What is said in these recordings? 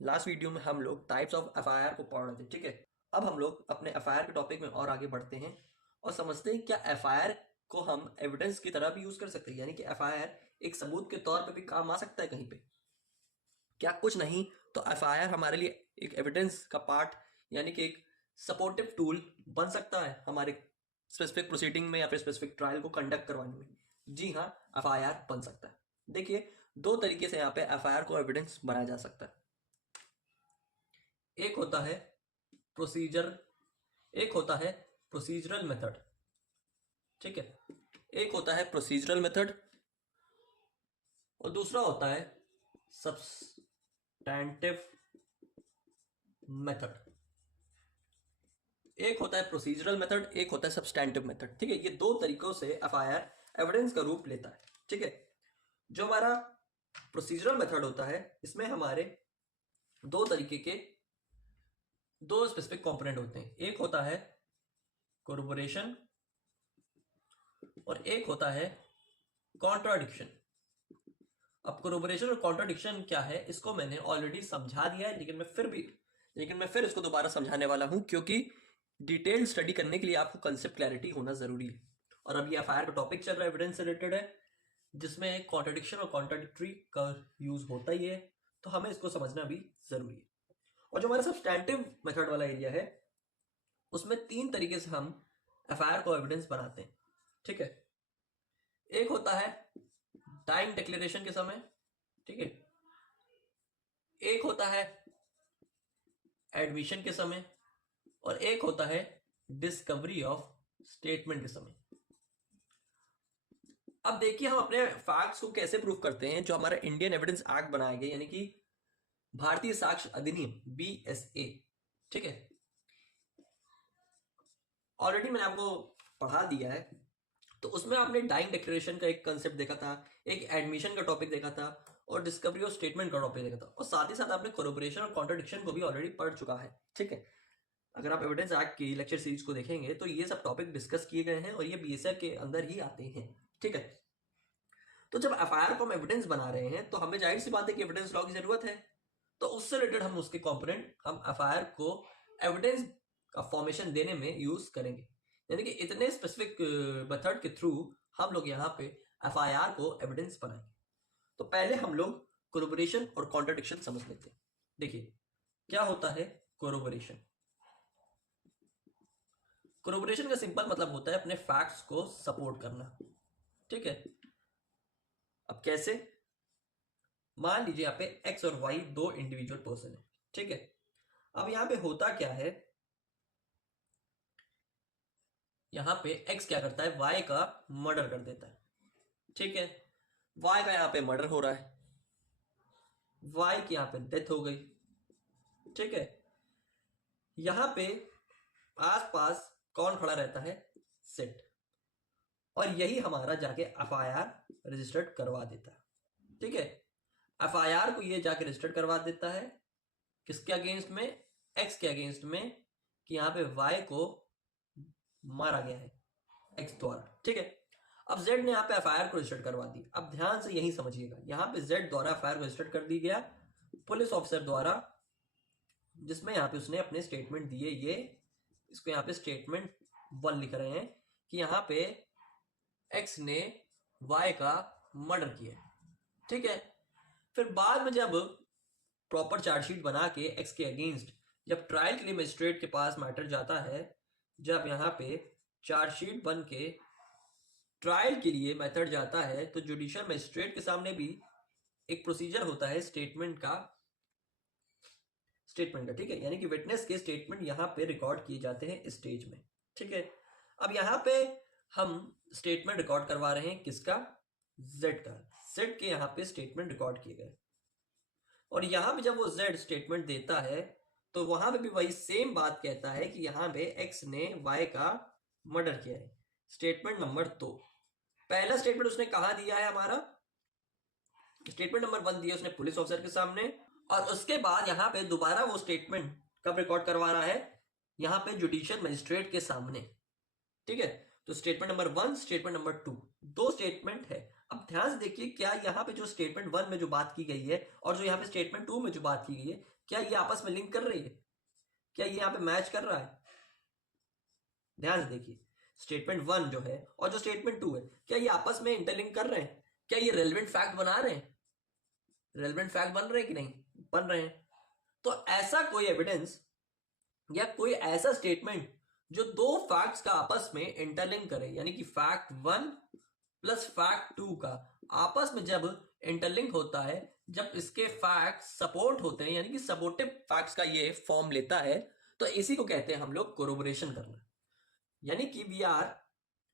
Last video में हम लोग टाइप्स ऑफ एफआईआर को पढ़ रहे थे, ठीक है। अब हम लोग अपने एफआईआर के टॉपिक में और आगे बढ़ते हैं और समझते हैं क्या एफआईआर को हम एविडेंस की तरह भी यूज कर सकते हैं, यानी कि एफआईआर एक सबूत के तौर पे भी काम आ सकता है कहीं पे। क्या कुछ नहीं तो एफआईआर हमारे लिए एक एविडेंस का पार्ट यानी कि एक सपोर्टिव टूल बन सकता है हमारे स्पेसिफिक प्रोसीडिंग में या फिर स्पेसिफिक ट्रायल को कंडक्ट करवाने में। जी हाँ, एफआईआर बन सकता है। देखिए, दो तरीके से यहाँ पे एफआईआर को एविडेंस बनाया जा सकता है। एक होता है प्रोसीजर एक होता है प्रोसीजरल मेथड, ठीक है। एक होता है प्रोसीजरल मेथड और दूसरा होता है सब्सटैंटिव मेथड। एक होता है प्रोसीजरल मेथड, एक होता है सब्सटैंटिव मेथड, ठीक है। ये दो तरीकों से एफआईआर एविडेंस का रूप लेता है, ठीक है। जो हमारा प्रोसीजरल मेथड होता है इसमें हमारे दो तरीके के दो स्पेसिफिक कंपोनेंट होते हैं। एक होता है कोरबोरेशन और एक होता है कॉन्ट्राडिक्शन। अब कोरबोरेशन और कॉन्ट्राडिक्शन क्या है इसको मैंने ऑलरेडी समझा दिया है, लेकिन मैं फिर इसको दोबारा समझाने वाला हूं क्योंकि डिटेल स्टडी करने के लिए आपको कंसेप्ट क्लैरिटी होना जरूरी है। और अब ये एफआईआर का टॉपिक चल रहा है, एविडेंस से रिलेटेड है, जिसमें कॉन्ट्राडिक्शन और कॉन्ट्राडिक्टरी का यूज होता ही है, तो हमें इसको समझना भी जरूरी है। और जो हमारा सब्सटैंटिव मेथड वाला एरिया है उसमें तीन तरीके से हम एफआईआर को एविडेंस बनाते हैं, ठीक है। एक होता है टाइम डिक्लेरेशन के समय, ठीक है। एक होता है एडमिशन के समय और एक होता है डिस्कवरी ऑफ स्टेटमेंट के समय। अब देखिए हम अपने फैक्ट्स को कैसे प्रूव करते हैं। जो हमारा इंडियन एविडेंस एक्ट बनाया गया यानी कि भारतीय साक्ष्य अधिनियम बीएसए, ठीक है, ऑलरेडी मैंने आपको पढ़ा दिया है। तो उसमें आपने टाइम डिक्लेरेशन का एक कंसेप्ट देखा था, एक एडमिशन का टॉपिक देखा था और डिस्कवरी ऑफ स्टेटमेंट का टॉपिक देखा था, और साथ ही साथ आपने कोरबोरेशन और कॉन्ट्राडिक्शन को भी ऑलरेडी पढ़ चुका है, ठीक है। अगर आप एविडेंस एक्ट की लेक्चर सीरीज को देखेंगे तो ये सब टॉपिक डिस्कस किए गए हैं और ये बीएसएफ के अंदर ही आते हैं, ठीक है। तो जब एफआईआर को हम एविडेंस बना रहे हैं तो हमें जाहिर सी बात है कि एविडेंस लॉ की जरूरत है। तो उससे रिलेटेड हम उसके कंपोनेंट हम एफआईआर को एविडेंस का फॉर्मेशन देने में यूज करेंगे, यानी कि इतने स्पेसिफिक मेथड के थ्रू हम लोग यहाँ पे एफआईआर को एविडेंस बनाएंगे। तो पहले हम लोग कोरबोरेशन और कॉन्ट्राडिक्शन समझ लेते हैं। देखिए क्या होता है कोरबोरेशन। कोरबोरेशन का सिंपल मतलब होता है अपने फैक्ट्स को सपोर्ट करना, ठीक है। अब कैसे, मान लीजिए यहाँ पे एक्स और वाई दो इंडिविजुअल पर्सन है, ठीक है। अब यहाँ पे होता क्या है, यहाँ पे एक्स क्या करता है, वाई का मर्डर कर देता है, ठीक है। वाई का यहाँ पे मर्डर हो रहा है, वाई की यहाँ पे डेथ हो गई, ठीक है। यहाँ पे आसपास कौन खड़ा रहता है, सेट, और यही हमारा जाके एफआईआर रजिस्टर्ड करवा देता है, ठीक है। एफआईआर को ये जाके रजिस्टर्ड करवा देता है किसके अगेंस्ट में, एक्स के अगेंस्ट में, कि यहाँ पे वाई को मारा गया है एक्स द्वारा, ठीक है। अब जेड ने यहाँ पे एफआईआर को रजिस्टर्ड करवा दी। अब ध्यान से यही समझिएगा, यहाँ पे जेड द्वारा एफआईआर रजिस्टर्ड कर दी गया पुलिस ऑफिसर द्वारा, जिसमें यहाँ पे उसने अपने स्टेटमेंट दिए। ये इसको यहाँ पे स्टेटमेंट 1 लिख रहे हैं कि यहाँ पे एक्स ने वाई का मर्डर किया, ठीक है। फिर बाद में जब प्रॉपर चार्जशीट बना के एक्स के अगेंस्ट जब ट्रायल के लिए मजिस्ट्रेट के पास मैटर जाता है, जब यहाँ पे चार्जशीट बन के ट्रायल के लिए मैटर जाता है तो जुडिशियल मजिस्ट्रेट के सामने भी एक प्रोसीजर होता है स्टेटमेंट का, ठीक है। यानी कि विटनेस के स्टेटमेंट यहाँ पे रिकॉर्ड किए जाते हैं इस स्टेज में, ठीक है। अब यहाँ पे हम स्टेटमेंट रिकॉर्ड करवा रहे हैं किसका, जेड का। जेड के यहाँ पे स्टेटमेंट रिकॉर्ड किए गए और यहाँ पे जब वो जेड स्टेटमेंट देता है तो वहां पे भी वही सेम बात कहता है कि यहाँ पे एक्स ने वाई का मर्डर किया है। स्टेटमेंट नंबर 2, पहला स्टेटमेंट उसने कहा दिया है, हमारा स्टेटमेंट नंबर 1 दिया उसने पुलिस ऑफिसर के सामने, और उसके बाद यहाँ पे दोबारा वो स्टेटमेंट कब रिकॉर्ड करवा रहा है, यहाँ पे जुडिशियल मजिस्ट्रेट के सामने, ठीक है। तो स्टेटमेंट नंबर 1, स्टेटमेंट नंबर 2, दो स्टेटमेंट है। अब ध्यान से देखिए क्या यहाँ पे जो स्टेटमेंट 1 में जो बात की गई है और जो यहाँ पे स्टेटमेंट 2 में जो बात की गई है, क्या ये आपस में लिंक कर रही है? क्या ये यहाँ पे मैच कर रहा है? ध्यान से देखिए, स्टेटमेंट 1 जो है और जो स्टेटमेंट 2 है, क्या ये आपस में इंटरलिंक कर रहे हैं? क्या ये रेलेवेंट फैक्ट बना रहे हैं? रेलेवेंट फैक्ट बन रहे हैं कि नहीं बन रहे हैं? तो ऐसा कोई एविडेंस या कोई ऐसा स्टेटमेंट जो दो फैक्ट्स का आपस में इंटरलिंक करे, यानी कि फैक्ट 1 प्लस फैक्ट 2 का आपस में जब इंटरलिंक होता है, जब इसके फैक्ट सपोर्ट होते हैं, यानी कि सपोर्टिव फैक्ट्स का ये फॉर्म लेता है, तो इसी को कहते हैं हम लोग कोरोबोरेशन करना। यानी कि we are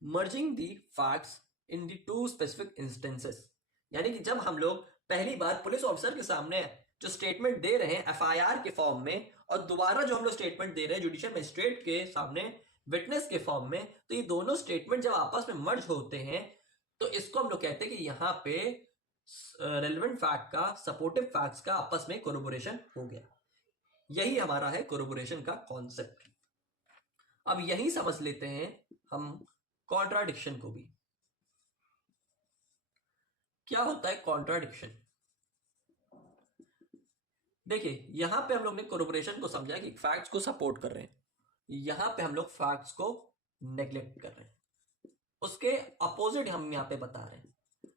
merging the facts in the two specific instances. यानी कि जब हम लोग पहली बार पुलिस ऑफिसर के सामने जो स्टेटमेंट दे रहे हैं एफआईआर के फॉर्म में, और दोबारा जो हम लोग स्टेटमेंट दे रहे हैं जुडिशियल मजिस्ट्रेट के सामने विटनेस के फॉर्म में, तो ये दोनों स्टेटमेंट जब आपस में मर्ज होते हैं, तो इसको हम लोग कहते हैं कि यहाँ पे रेलेवेंट फैक्ट का सपोर्टिव फैक्ट्स का आपस में कोरोबोरेशन हो गया। यही हमारा है कोरोबोरेशन का कॉन्सेप्ट। अब यही समझ लेते हैं हम कॉन्ट्राडिक्शन को भी। क्या होता है कॉन्ट्राडिक्शन? देखिए, यहां पे हम लोग ने कोरोबोरेशन को समझा कि फैक्ट्स को सपोर्ट कर रहे हैं, यहां पे हम लोग फैक्ट्स को नेग्लेक्ट कर रहे हैं, उसके अपोजिट हम यहां पे बता रहे हैं।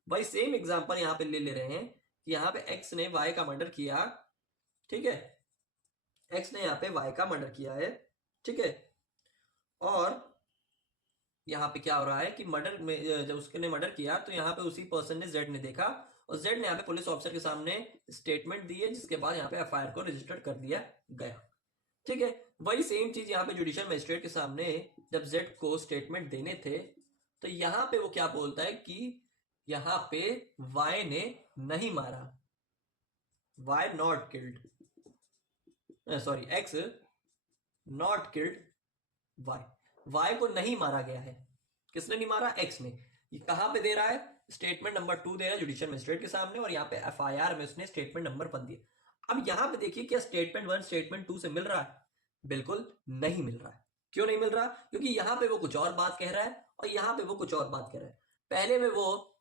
भाई सेम एग्जांपल यहां पे ले रहे हैं कि यहां पे एक्स ने वाई का मर्डर किया, ठीक है, एक्स ने यहां पे वाई का मर्डर किया है, ठीक है, और यहाँ पे क्या हो रहा है कि मर्डर में जब उसने मर्डर किया तो यहाँ पे उसी पर्सन ने, जेड ने देखा, और जेड ने यहाँ पे पुलिस ऑफिसर के सामने स्टेटमेंट दी है, जिसके बाद यहाँ पे एफआईआर को रजिस्टर कर दिया गया, ठीक है। वही सेम चीज यहाँ पे जुडिशियल मजिस्ट्रेट के सामने जब जेड को स्टेटमेंट देने थे, तो यहाँ पे वो क्या बोलता है कि यहाँ पे वाई ने नहीं मारा, Y not killed, sorry X not killed Y, Y को नहीं मारा गया है। किसने नहीं मारा? एक्स ने। ये कहां पे दे रहा है? स्टेटमेंट नंबर 2 दे रहा है जुडिशियल मजिस्ट्रेट के सामने, और यहाँ पे एफआईआर में उसने स्टेटमेंट नंबर 1 दिया। अब यहाँ पे देखिए, क्या स्टेटमेंट 1 स्टेटमेंट 2 से मिल रहा है? बिल्कुल नहीं मिल रहा है। क्यों नहीं मिल रहा? क्योंकि यहाँ पे वो कुछ और बात कह रहा है और यहाँ पे वो कुछ और बात कह रहा है। पहले में वो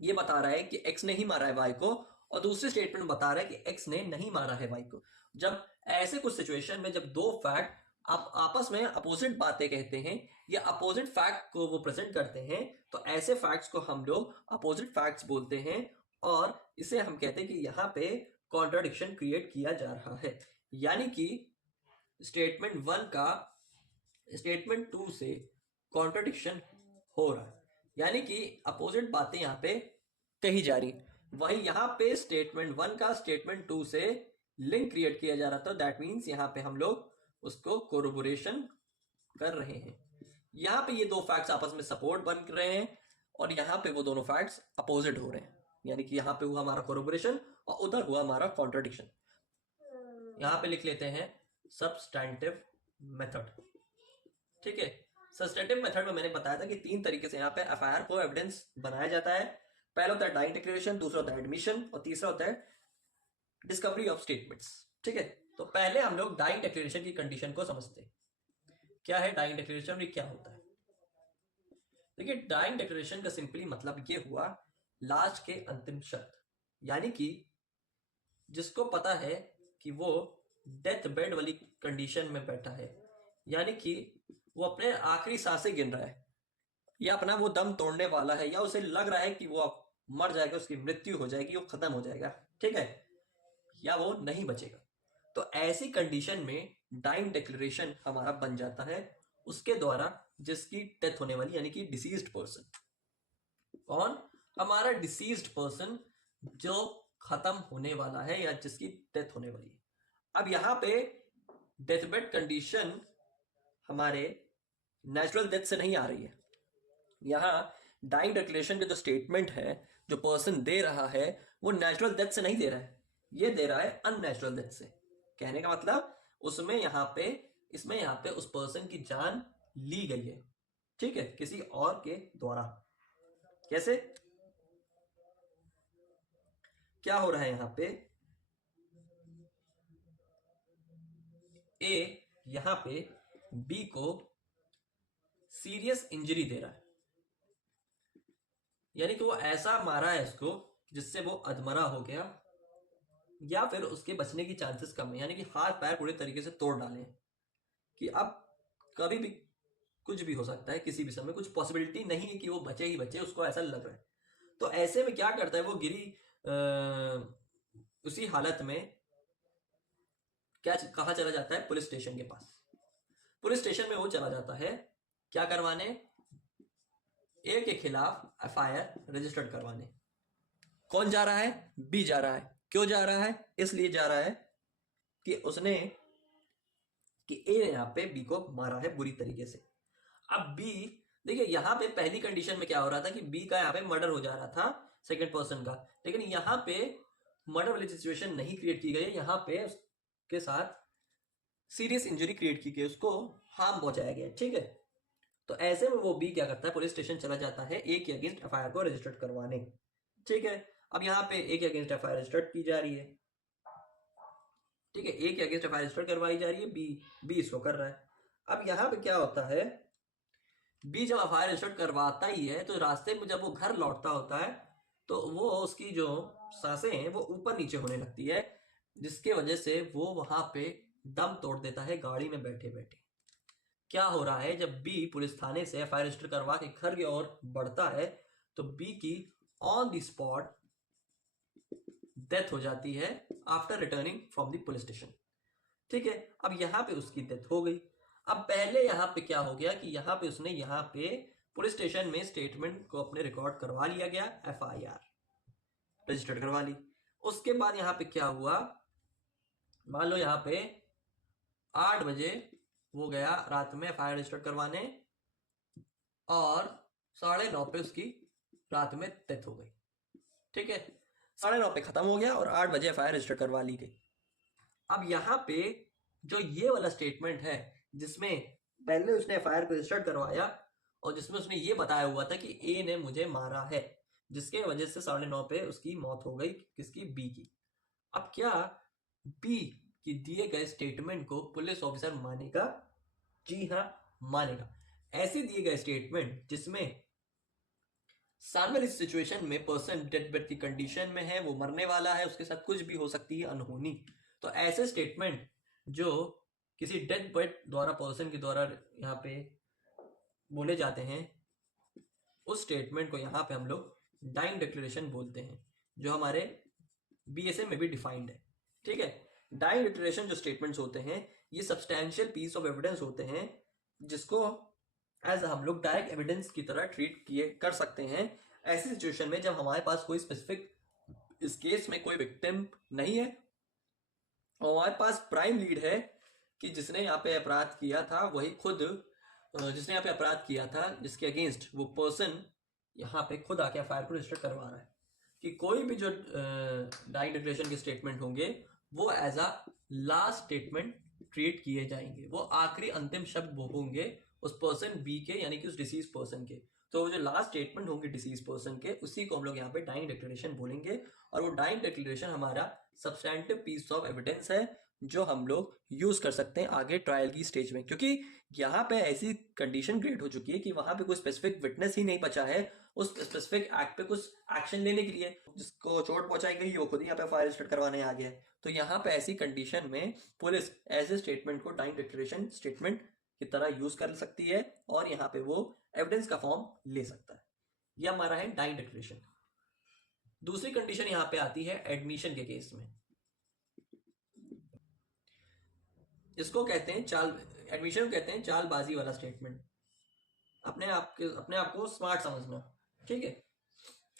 ये बता रहा है कि एक्स ने ही मारा है वाई को, और दूसरे स्टेटमेंट बता रहा है कि एक्स ने नहीं मारा है वाई को। जब ऐसे कुछ सिचुएशन में जब दो फैक्ट आप आपस में अपोजिट बातें कहते हैं या अपोजिट फैक्ट को वो प्रेजेंट करते हैं, तो ऐसे फैक्ट्स को हम लोग अपोजिट फैक्ट्स बोलते हैं, और इसे हम कहते हैं कि यहाँ पे कॉन्ट्राडिक्शन क्रिएट किया जा रहा है। यानी कि स्टेटमेंट 1 का स्टेटमेंट 2 से कॉन्ट्राडिक्शन हो रहा है, यानी कि अपोजिट बातें यहाँ पे कही जा रही। वही यहाँ पे स्टेटमेंट 1 का स्टेटमेंट 2 से लिंक क्रिएट किया जा रहा था, दैट मीन्स यहाँ पे हम लोग उसको कोरोबोरेशन कर रहे हैं। यहाँ पे ये दो फैक्ट्स आपस में सपोर्ट बन रहे हैं, और यहाँ पे वो दोनों फैक्ट्स अपोजिट हो रहे हैं, यानी कि यहाँ पे हुआ हमारा कोरोबोरेशन और उधर हुआ हमारा कॉन्ट्राडिक्शन। यहाँ पे लिख लेते हैं सबस्टैंटिव मेथड, ठीक है। सबस्टैंटिव मेथड में मैंने बताया था कि 3 तरीके से यहाँ पे एफआईआर को एविडेंस बनाया जाता है। पहला होता है डाइंग डिक्लेरेशन, दूसरा होता है एडमिशन, और तीसरा होता है डिस्कवरी ऑफ स्टेटमेंट्स, ठीक है। तो पहले हम लोग डाइंग डिक्लेरेशन की कंडीशन को समझते हैं। क्या है डाइंग डिक्लेरेशन और क्या होता है? देखिए, डाइंग डिक्लेरेशन का सिंपली मतलब ये हुआ लास्ट के अंतिम शब्द, यानी कि जिसको पता है कि वो डेथ बेड वाली कंडीशन में बैठा है, यानी कि वो अपने आखिरी सांसें गिन रहा है, या अपना वो दम तोड़ने वाला है, या उसे लग रहा है कि वो अब मर जाएगा, उसकी मृत्यु हो जाएगी, वो खत्म हो जाएगा, ठीक है, या वो नहीं बचेगा। तो ऐसी कंडीशन में डाइंग डिक्लेरेशन हमारा बन जाता है उसके द्वारा जिसकी डेथ होने वाली, यानी कि डिसीज्ड पर्सन। कौन? हमारा डिसीज्ड पर्सन जो खत्म होने वाला है या जिसकी डेथ होने वाली है। अब यहाँ पे डेथ बेड कंडीशन हमारे नेचुरल डेथ से नहीं आ रही है। यहाँ डाइंग डिक्लेरेशन का जो स्टेटमेंट है, जो पर्सन दे रहा है, वो नेचुरल डेथ से नहीं दे रहा है, ये दे रहा है अननेचुरल डेथ से। कहने का मतलब उसमें यहाँ पे उस पर्सन की जान ली गई है, ठीक है, किसी और के द्वारा। कैसे? क्या हो रहा है यहाँ पे? ए यहाँ पे बी को सीरियस इंजरी दे रहा है, यानी कि वो ऐसा मारा है इसको जिससे वो अधमरा हो गया, या फिर उसके बचने की चांसेस कम है, यानी कि हाथ पैर पूरे तरीके से तोड़ डाले कि अब कभी भी कुछ भी हो सकता है, किसी भी समय कुछ पॉसिबिलिटी नहीं है कि वो बचे ही बचे, उसको ऐसा लग रहा है। तो ऐसे में क्या करता है वो गिरी, उसी हालत में क्या कहाँ चला जाता है, पुलिस स्टेशन के पास। पुलिस स्टेशन में वो चला जाता है क्या करवाने, ए के खिलाफ एफआईआर रजिस्टर्ड करवाने। कौन जा रहा है, बी जा रहा है। क्यों जा रहा है, इसलिए जा रहा है कि उसने कि ए ने यहाँ पे बी को मारा है बुरी तरीके से। अब बी, देखिए यहाँ पे पहली कंडीशन में क्या हो रहा था कि बी का यहाँ पे मर्डर हो जा रहा था सेकंड पर्सन का, लेकिन यहाँ पे मर्डर वाली सिचुएशन नहीं क्रिएट की गई, यहाँ पे उसके साथ सीरियस इंजरी क्रिएट की गई, उसको हार्म पहुंचाया गया, ठीक है। तो ऐसे में वो बी क्या करता है, पुलिस स्टेशन चला जाता है ए के अगेंस्ट एफआईआर को रजिस्टर्ड करवाने, ठीक है। अब यहाँ पे ए के अगेंस्ट एफआईआर रजिस्टर्ड की जा रही है, ठीक है, ए के अगेंस्ट एफआईआर रजिस्टर्ड करवाई जा रही है, बी इसको कर रहा है। अब यहाँ पे क्या होता है, बी जब एफआईआर रजिस्टर्ड करवाता ही है तो रास्ते में जब वो घर लौटता होता है तो वो उसकी जो सांसें हैं वो ऊपर नीचे होने लगती है, जिसके वजह से वो वहां पे दम तोड़ देता है गाड़ी में बैठे बैठे। क्या हो रहा है, जब बी पुलिस थाने से एफआईआर रजिस्टर करवा के घर की ओर बढ़ता है तो बी की ऑन द स्पॉट डेथ हो जाती है after returning from the police station, ठीक है। अब यहाँ पे उसकी डेथ हो गई। अब पहले यहाँ पे क्या हो गया कि यहाँ पे उसने यहाँ पे पुलिस स्टेशन में स्टेटमेंट को अपने रिकॉर्ड करवा लिया गया, एफआईआर रजिस्टर्ड करवा ली। उसके बाद यहाँ पे क्या हुआ, मान लो यहाँ पे 8 बजे वो गया रात में एफआईआर रजिस्टर्ड करवाने और 9:30 पे उसकी रात में डेथ हो गई, ठीक है। 9:30 पे खत्म हो गया और 8 बजे एफआईआर रजिस्टर करवा ली गई। अब यहाँ पे जो ये वाला स्टेटमेंट है जिसमें पहले उसने एफआईआर को रजिस्टर्ड करवाया और जिसमें उसने ये बताया हुआ था कि ए ने मुझे मारा है, जिसके वजह से 9:30 पे उसकी मौत हो गई, किसकी, बी की। अब क्या बी की दिए गए स्टेटमेंट को पुलिस ऑफिसर मानेगा, जी हाँ मानेगा। ऐसे दिए गए स्टेटमेंट जिसमें सामने इस सिचुएशन में पर्सन डेथ बेड की कंडीशन में है, वो मरने वाला है, उसके साथ कुछ भी हो सकती है अनहोनी, तो ऐसे स्टेटमेंट जो किसी डेथ बेड द्वारा पर्सन के द्वारा यहाँ पे बोले जाते हैं, उस स्टेटमेंट को यहाँ पे हम लोग डाइंग डिक्लेरेशन बोलते हैं, जो हमारे बीएसए में भी डिफाइंड है, ठीक है। डाइंग डिक्लेरेशन जो स्टेटमेंट्स होते हैं ये सब्सटैंशियल पीस ऑफ एविडेंस होते हैं, जिसको एज हम लोग डायरेक्ट एविडेंस की तरह ट्रीट किए कर सकते हैं ऐसी सिचुएशन में जब हमारे पास कोई स्पेसिफिक, इस केस में कोई विक्टिम नहीं है और हमारे पास प्राइम लीड है कि जिसने यहाँ पे अपराध किया था वही खुद, जिसने यहाँ पे अपराध किया था जिसके अगेंस्ट वो पर्सन यहाँ पे खुद आके एफआईआर को रजिस्टर करवा रहा है, कि कोई भी जो डाइंग डिक्लेरेशन के स्टेटमेंट होंगे वो as a last statement treat किए जाएंगे, वो आखिरी अंतिम शब्द वो होंगे उस पर्सन बी के, यानी कि उस डिसीज पर्सन के। तो वो जो लास्ट स्टेटमेंट होंगे डिसीज पर्सन के, उसी को हम लोग यहाँ पे डाइंग डिक्लेरेशन बोलेंगे। और वो डाइंग डिक्लेरेशन हमारा सब्सटैंटिव पीस ऑफ एविडेंस है जो हम लोग यूज कर सकते हैं आगे ट्रायल की स्टेज में, क्योंकि यहाँ पे ऐसी कंडीशन क्रिएट हो चुकी है कि वहां पे कोई स्पेसिफिक विटनेस ही नहीं बचा है उस स्पेसिफिक एक्ट पे कुछ एक्शन लेने के लिए। जिसको चोट पहुंचाई गई वो खुद ही यहाँ पे फायर रजिस्टर करवाने आ गया है। तो यहाँ पे ऐसी कंडीशन में पुलिस ऐसे स्टेटमेंट को डाइंग डिक्लेरेशन स्टेटमेंट की तरह यूज कर सकती है और यहाँ पे वो एविडेंस का फॉर्म ले सकता है। यह हमारा है डाइंग डिक्लेरेशन। दूसरी कंडीशन यहाँ पे आती है एडमिशन के केस में, इसको कहते हैं चाल, एडमिशन कहते हैं चालबाजी वाला स्टेटमेंट। अपने आप को स्मार्ट समझना, ठीक है।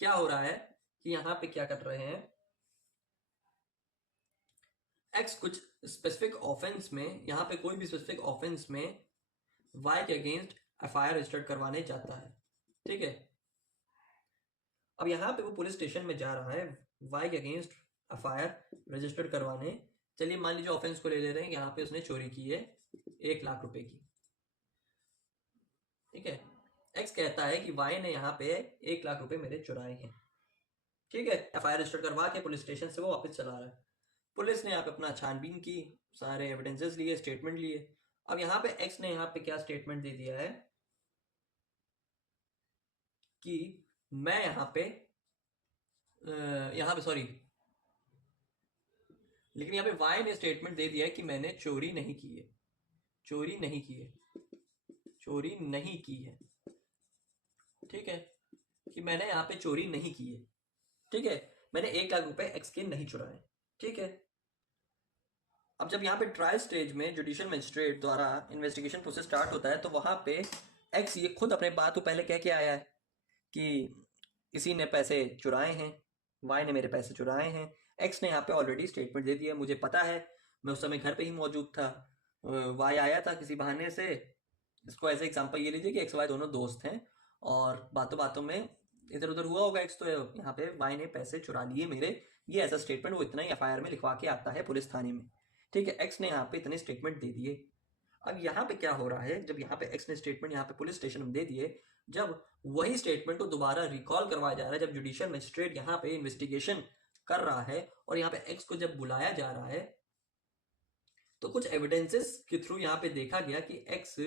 क्या हो रहा है कि यहाँ पे क्या कर रहे हैं, एक्स कुछ स्पेसिफिक ऑफेंस में, यहाँ पे कोई भी स्पेसिफिक ऑफेंस में वाई के अगेंस्ट एफआईआर रजिस्टर्ड करवाने जाता है, ठीक है। अब यहाँ पे वो पुलिस स्टेशन में जा रहा है वाई के अगेंस्ट एफआईआर रजिस्टर्ड करवाने। चलिए मान लीजिए ऑफेंस को ले ले रहे हैं, यहाँ पे उसने चोरी की है 1 लाख रुपए की, ठीक है। एक्स कहता है कि वाई ने यहाँ पे 1 लाख रुपए मेरे चुराए हैं, ठीक है। एफआईआर रजिस्टर करवा के पुलिस स्टेशन से वो वापस चला रहा है। पुलिस ने यहाँ पे अपना छानबीन की, सारे एविडेंसेस लिए, स्टेटमेंट लिए। अब यहाँ पे एक्स ने यहाँ पे क्या स्टेटमेंट दे दिया है कि मैं यहाँ पे सॉरी, लेकिन यहाँ पे वाई ने स्टेटमेंट दे दिया है कि मैंने चोरी नहीं की है, चोरी नहीं की है, चोरी नहीं की है, ठीक है, कि मैंने यहाँ पे चोरी नहीं की है, ठीक है, मैंने 1 लाख रुपए एक्स के नहीं चुराए, ठीक है। अब जब यहाँ पे ट्रायल स्टेज में जुडिशियल मजिस्ट्रेट द्वारा इन्वेस्टिगेशन प्रोसेस स्टार्ट होता है तो वहां पे एक्स ये खुद अपने बात को पहले कह के आया है कि इसी ने पैसे चुराए हैं, वाई ने मेरे पैसे चुराए हैं। एक्स ने यहाँ पे ऑलरेडी स्टेटमेंट दे दिया, मुझे पता है, मैं उस समय घर पे ही मौजूद था, वाई आया था किसी बहाने से। इसको एज एग्जाम्पल ये लीजिए कि एक्स वाई दोनों दोस्त हैं और बातों बातों में इधर उधर हुआ होगा एक्स, तो यहाँ पे वाई ने पैसे चुरा लिए मेरे, ये ऐसा स्टेटमेंट वो इतना ही एफआईआर में लिखवा के आता है पुलिस थाने में, ठीक है। एक्स ने यहाँ पे इतने स्टेटमेंट दे दिए। अब यहाँ पे क्या हो रहा है, जब यहाँ पे एक्स ने स्टेटमेंट यहाँ पे पुलिस स्टेशन में दे दिए, जब वही स्टेटमेंट को दोबारा रिकॉल करवाया जा रहा है, जब जुडिशियल मजिस्ट्रेट यहाँ पे इन्वेस्टिगेशन कर रहा है और यहाँ पे एक्स को जब बुलाया जा रहा है, तो कुछ एविडेंसेस के थ्रू यहाँ पे देखा गया कि एक्स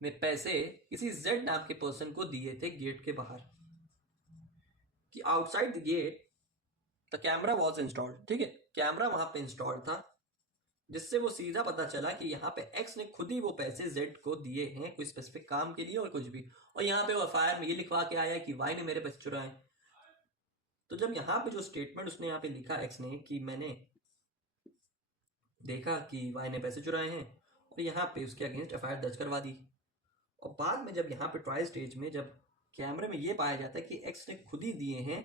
ने पैसे किसी जेड नाम के पर्सन को दिए थे गेट के बाहर, कि outside the get the camera was installed, ठीक है, कैमरा वहां पे इंस्टॉल्ड था, जिससे वो सीधा पता चला कि यहाँ पे एक्स ने खुद ही वो पैसे जेड को दिए हैं कोई स्पेसिफिक काम के लिए और कुछ भी, और यहाँ पे वो एफआईआर में ये लिखवा के आया कि वाई ने मेरे पैसे चुराए। तो जब यहाँ पे जो स्टेटमेंट उसने यहाँ पे लिखा एक्स ने कि मैंने देखा कि वाई ने पैसे चुराए हैं, और यहाँ पे उसके अगेंस्ट एफआईआर दर्ज करवा दी, और बाद में जब यहाँ पे ट्रायल स्टेज में जब कैमरे में ये पाया जाता है कि एक्स ने खुद ही दिए हैं,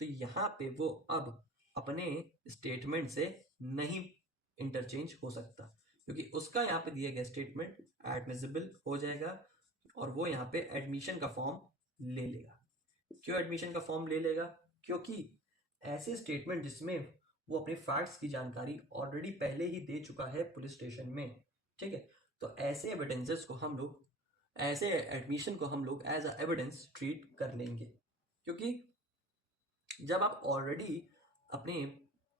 तो यहाँ पे वो अब अपने स्टेटमेंट से नहीं इंटरचेंज हो सकता, क्योंकि उसका यहाँ पे दिया गया स्टेटमेंट एडमिसिबल हो जाएगा और वो यहाँ पे एडमिशन का फॉर्म ले लेगा। क्यों एडमिशन का फॉर्म ले लेगा? क्योंकि ऐसे स्टेटमेंट जिसमें वो अपने फैक्ट्स की जानकारी ऑलरेडी पहले ही दे चुका है पुलिस स्टेशन में, ठीक है, तो ऐसे एविडेंसेस को हम लोग, ऐसे एडमिशन को हम लोग एज अ एविडेंस ट्रीट कर लेंगे, क्योंकि जब आप ऑलरेडी अपने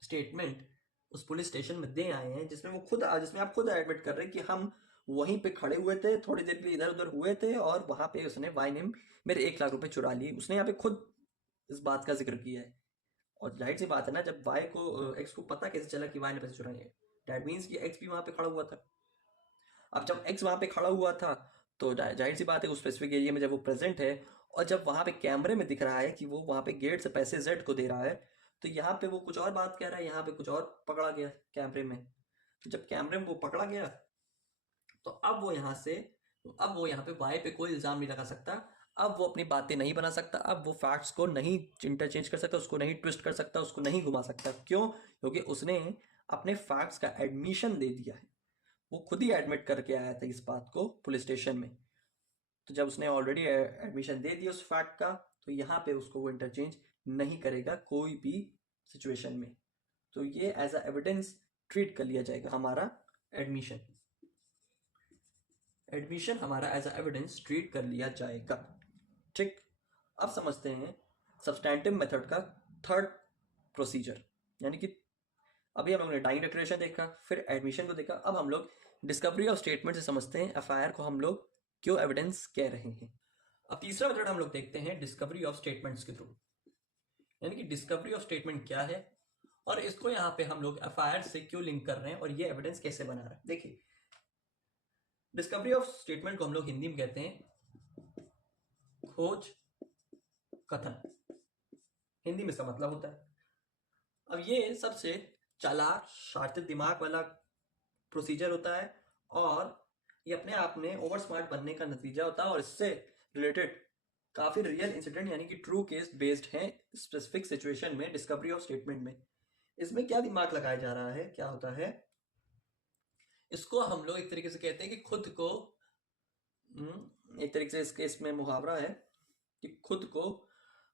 स्टेटमेंट उस पुलिस स्टेशन में दे आए हैं जिसमें आप खुद एडमिट कर रहे हैं कि हम वहीं पे खड़े हुए थे, थोड़ी देर के लिए इधर उधर हुए थे और वहां पे उसने वाई ने मेरे 1 लाख रुपए चुरा लिए, उसने यहाँ पे खुद इस बात का जिक्र किया है। और जाहिर सी बात है ना, जब वाई को एक्स को पता कैसे चला कि वाई ने पैसे चुराए हैं, दैट मीन्स कि एक्स भी वहां पे खड़ा हुआ था। अब जब एक्स वहां पे खड़ा हुआ था तो जाहिर सी बात है उस स्पेसिफिक एरिया में जब वो प्रेजेंट है और जब वहां पे कैमरे में दिख रहा है कि वो वहां पे गेट से पैसे जेड को दे रहा है, तो यहाँ पे वो कुछ और बात कह रहा है, यहाँ पे कुछ और पकड़ा गया कैमरे में। तो जब कैमरे में वो पकड़ा गया तो अब वो यहाँ पे वाई पे कोई इल्जाम नहीं लगा सकता, अब वो अपनी बातें नहीं बना सकता, अब वो फैक्ट्स को नहीं इंटरचेंज कर सकता, उसको नहीं ट्विस्ट कर सकता, उसको नहीं घुमा सकता। क्यों? क्योंकि उसने अपने फैक्ट्स का एडमिशन दे दिया है, वो खुद ही एडमिट करके आया था इस बात को पुलिस स्टेशन में। तो जब उसने ऑलरेडी एडमिशन दे दिया उस फैक्ट का, तो यहाँ पे उसको वो इंटरचेंज नहीं करेगा कोई भी सिचुएशन में, तो ये एज अ एविडेंस ट्रीट कर लिया जाएगा हमारा एडमिशन हमारा एज अ एविडेंस ट्रीट कर लिया जाएगा, ठीक। अब समझते हैं सब्सटैंटिव मेथड का थर्ड प्रोसीजर, यानी कि अभी हम लोगों ने डाइंग डिक्लेरेशन देखा, फिर एडमिशन को देखा, अब हम लोग डिस्कवरी ऑफ स्टेटमेंट से समझते हैं एफआईआर को हम लोग क्यों एविडेंस कह रहे हैं। अब तीसरा मेथड हम लोग देखते हैं डिस्कवरी ऑफ स्टेटमेंट्स के थ्रू, यानी कि डिस्कवरी ऑफ स्टेटमेंट क्या है और इसको यहाँ पे हम लोग एफआईआर से क्यों लिंक कर रहे हैं और ये एविडेंस कैसे बना रहा है। देखिए, डिस्कवरी ऑफ स्टेटमेंट को हम लोग हिंदी में कहते हैं खोज कथन, हिंदी में इसका मतलब होता है। अब ये सबसे चालाक शातिर दिमाग वाला प्रोसीजर होता है और ये अपने आप में ओवर स्मार्ट बनने का नतीजा होता है, और इससे रिलेटेड काफी रियल इंसिडेंट यानी कि ट्रू केस बेस्ड है स्पेसिफिक सिचुएशन में डिस्कवरी ऑफ स्टेटमेंट में। इसमें क्या दिमाग लगाया जा रहा है, क्या होता है, इसको हम लोग एक तरीके से कहते हैं कि खुद को, एक तरीके से इसके इसमें मुहावरा है कि खुद को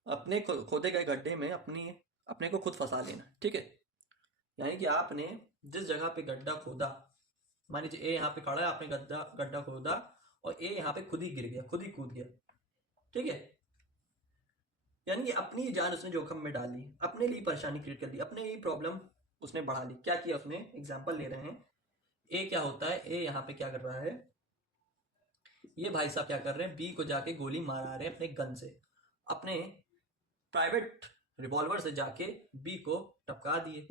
अपने खोदे गए गड्ढे में अपने को खुद फंसा लेना, ठीक है। यानी कि आपने जिस जगह पे गड्ढा खोदा, मान लीजिए ए यहाँ पे खड़ा है, आपने गड्ढा खोदा और ए यहाँ पे खुद ही गिर गया, खुद ही कूद गया, ठीक है, यानी कि अपनी जान उसने जोखिम में डाली, अपने लिए परेशानी क्रिएट कर दी, अपने लिए प्रॉब्लम उसने बढ़ा ली। क्या किया उसने? एग्जाम्पल ले रहे हैं, ए क्या होता है, ए यहाँ पे क्या कर रहा है, ये भाई साहब क्या कर रहे हैं, बी को जाके गोली मारा रहे हैं अपने गन से, अपने प्राइवेट रिवॉल्वर से जाके बी को टपका दिए,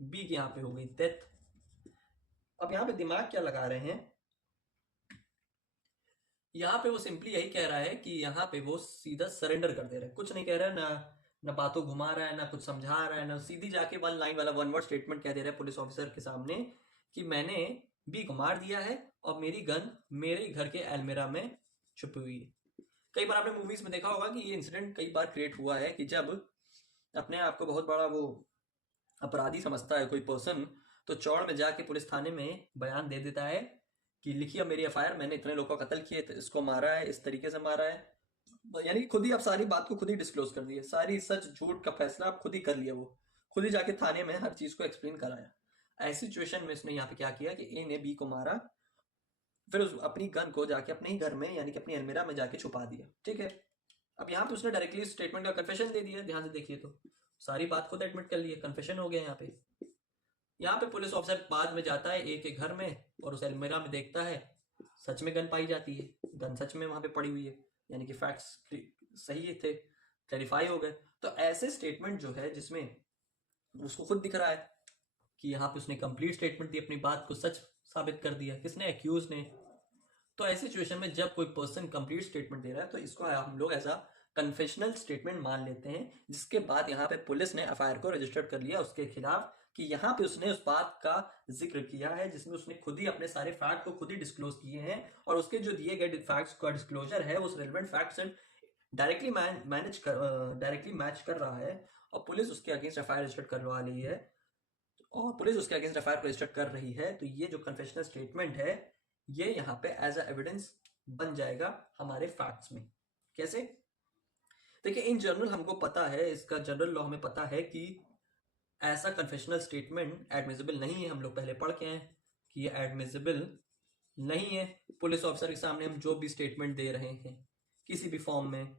बी की यहाँ पे हो गई डेथ। अब यहाँ पे दिमाग क्या लगा रहे हैं, यहाँ पे वो सिंपली यही कह रहा है कि यहाँ पे वो सीधा सरेंडर कर दे रहा है, कुछ नहीं कह रहा है, ना बातों घुमा रहा है, ना कुछ समझा रहा है, ना सीधी जाके वन लाइन वाला वन वर्ड स्टेटमेंट कह दे रहा है पुलिस ऑफिसर के सामने कि मैंने बी को मार दिया है और मेरी गन मेरे घर के अलमीरा में छुपी हुई है। कई बार आपने मूवीज में देखा होगा कि ये इंसिडेंट कई बार क्रिएट हुआ है कि जब अपने आप को बहुत बड़ा वो अपराधी समझता है कोई पर्सन, तो चौड़ में जाके पुलिस थाने में बयान दे देता है कि लिखिए मेरी एफआईआर, मैंने इतने लोगों का कत्ल किए, इसको मारा है, इस तरीके से मारा है, यानी खुद ही आप सारी बात को खुद ही डिस्क्लोज कर दिए, सारी सच झूठ का फैसला आप खुद ही कर लिया, वो खुद ही जाके थाने में हर चीज को एक्सप्लेन कराया। ऐसी सिचुएशन में इसने यहाँ पे क्या किया कि ए ने बी को मारा, फिर उस अपनी गन को जाके अपने ही घर में यानी कि अपनी अलमीरा में जाके छुपा दिया। ठीक है, अब यहाँ पे उसने डायरेक्टली स्टेटमेंट का कन्फेशन दे दिया, ध्यान से देखिए तो सारी बात खुद एडमिट कर ली है, कन्फेशन हो गया यहाँ पे। यहाँ पे पुलिस ऑफिसर बाद में जाता है ए के घर में और उस अलमीरा में देखता है सच में गन पाई जाती है, गन सच में वहां पे पड़ी हुई है, यानी कि फैक्ट्स सही थे, क्लैरिफाई हो गए। तो ऐसे स्टेटमेंट जो है जिसमें उसको खुद दिख रहा है कि यहाँ पे उसने कंप्लीट स्टेटमेंट दी, अपनी बात को सच साबित कर दिया, किसने, एक्यूज ने। तो ऐसी सिचुएशन में जब कोई पर्सन कंप्लीट स्टेटमेंट दे रहा है तो इसको हम लोग ऐसा कन्फेशनल स्टेटमेंट मान लेते हैं, जिसके बाद यहाँ पे पुलिस ने एफआईआर को रजिस्टर्ड कर लिया उसके खिलाफ कि यहाँ पे उसने उस बात का जिक्र किया है जिसमें उसने खुद ही अपने सारे फैक्ट को खुद ही डिस्क्लोज किए हैं, और उसके जो दिए गए फैक्ट्स का डिस्क्लोजर है उस रेलेवेंट फैक्ट से डायरेक्टली मैच कर रहा है, और पुलिस उसके अगेंस्ट एफआईआर रजिस्टर्ड करवा रही है, कर रही है। तो ये जो कन्फेशनल स्टेटमेंट है ये यहाँ पे एज अ एविडेंस बन जाएगा हमारे फैक्ट्स में। कैसे? देखिए, इन जनरल हमको पता है, इसका जनरल लॉ हमें पता है कि ऐसा कन्फेशनल स्टेटमेंट एडमिसिबल नहीं है। हम लोग पहले पढ़ के हैं कि ये एडमिसिबल नहीं है। पुलिस ऑफिसर के सामने हम जो भी स्टेटमेंट दे रहे हैं किसी भी फॉर्म में,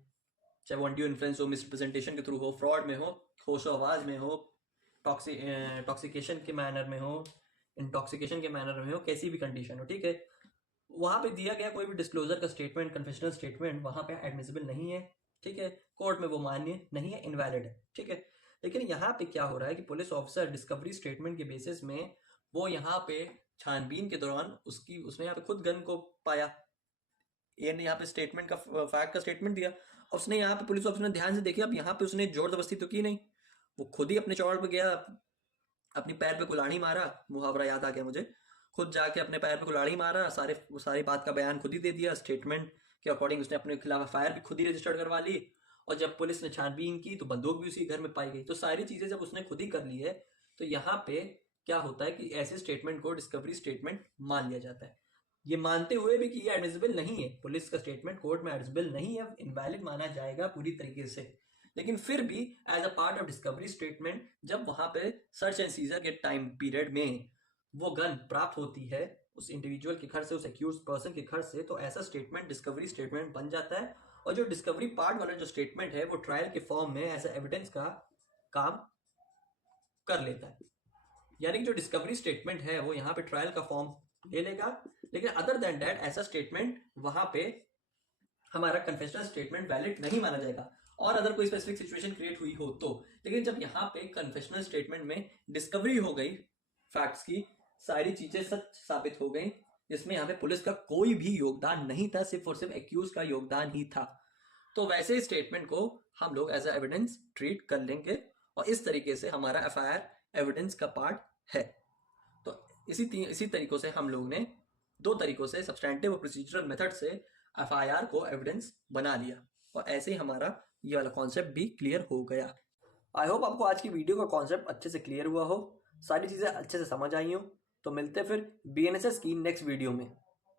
चाहे वो अनड्यू इन्फ्लुएंस हो, मिसरिप्रेजेंटेशन के थ्रू हो, फ्रॉड में हो, होशो आवाज में हो, टॉक्सिकेशन के मैनर में हो, इंटॉक्सिकेशन के मैनर में हो, कैसी भी कंडीशन हो, ठीक है, वहां पे दिया गया कोई भी डिस्क्लोजर का स्टेटमेंट, कन्फेशनल स्टेटमेंट वहां पे एडमिसिबल नहीं है। ठीक है, कोर्ट में वो मान्य नहीं है, इनवैलिड है। ठीक है, लेकिन यहाँ पे क्या हो रहा है कि पुलिस ऑफिसर डिस्कवरी स्टेटमेंट के बेसिस में वो यहाँ पे छानबीन के दौरान उसने यहाँ पे खुद गन को पाया, ये ने यहाँ पे स्टेटमेंट का फैक्ट का स्टेटमेंट दिया, और उसने यहाँ पे पुलिस ऑफिसर ने ध्यान से देखिए, अब यहाँ पे उसने जोर जबरदस्ती तो की नहीं, वो खुद ही अपने चौड़ पे गया, अपनी पैर पे कुल्हाड़ी मारा, मुहावरा याद आ गया मुझे, खुद जाके अपने पैर पे कुल्हाड़ी मारा, सारी बात का बयान खुद ही दे दिया, स्टेटमेंट के अकॉर्डिंग उसने अपने खिलाफ एफआईआर भी खुद ही रजिस्टर्ड करवा ली, और जब पुलिस ने छानबीन की तो बंदूक भी उसी घर में पाई गई। तो सारी चीजें जब उसने खुद ही कर ली है तो यहाँ पे क्या होता है कि ऐसे स्टेटमेंट को डिस्कवरी स्टेटमेंट मान लिया जाता है, ये मानते हुए भी कि ये एडमिसिबल नहीं है, पुलिस का स्टेटमेंट कोर्ट में एडमिसिबल नहीं है, इनवैलिड माना जाएगा पूरी तरीके से। लेकिन फिर भी as a part of discovery statement जब वहां पे सर्च एंड सीजर के टाइम पीरियड में वो गन प्राप्त होती है उस इंडिविजुअल के घर से, उस एक्यूज पर्सन के घर से, तो ऐसा स्टेटमेंट डिस्कवरी स्टेटमेंट बन जाता है, और जो डिस्कवरी पार्ट वाला जो स्टेटमेंट है वो ट्रायल के फॉर्म में एज एविडेंस का काम कर लेता है। यानी कि जो डिस्कवरी स्टेटमेंट है वो यहाँ पे ट्रायल का फॉर्म ले लेगा, लेकिन अदर देन दैट ऐसा स्टेटमेंट वहां पे हमारा कन्फेशनल स्टेटमेंट वैलिड नहीं माना जाएगा, और अगर कोई स्पेसिफिक सिचुएशन क्रिएट हुई हो तो। लेकिन जब यहाँ पे कन्फेशनल स्टेटमेंट में डिस्कवरी हो गई, फैक्ट्स की सारी चीजें सच साबित हो गई, जिसमें यहाँ पे पुलिस का कोई भी योगदान नहीं था, सिर्फ और सिर्फ एक्यूज का योगदान ही था, तो वैसे स्टेटमेंट को हम लोग एज एविडेंस ट्रीट कर लेंगे, और इस तरीके से हमारा एफआईआर एविडेंस का पार्ट है। तो इसी तरीकों से हम लोग ने दो तरीकों से, सब्सटैंटिव और प्रोसीजरल मेथड से एफआईआर को एविडेंस बना लिया, और ऐसे ही हमारा ये वाला कॉन्सेप्ट भी क्लियर हो गया। आई होप आपको आज की वीडियो का कॉन्सेप्ट अच्छे से क्लियर हुआ हो, सारी चीजें अच्छे से समझ आई हो। तो मिलते हैं फिर बीएनएसएस की नेक्स्ट वीडियो में।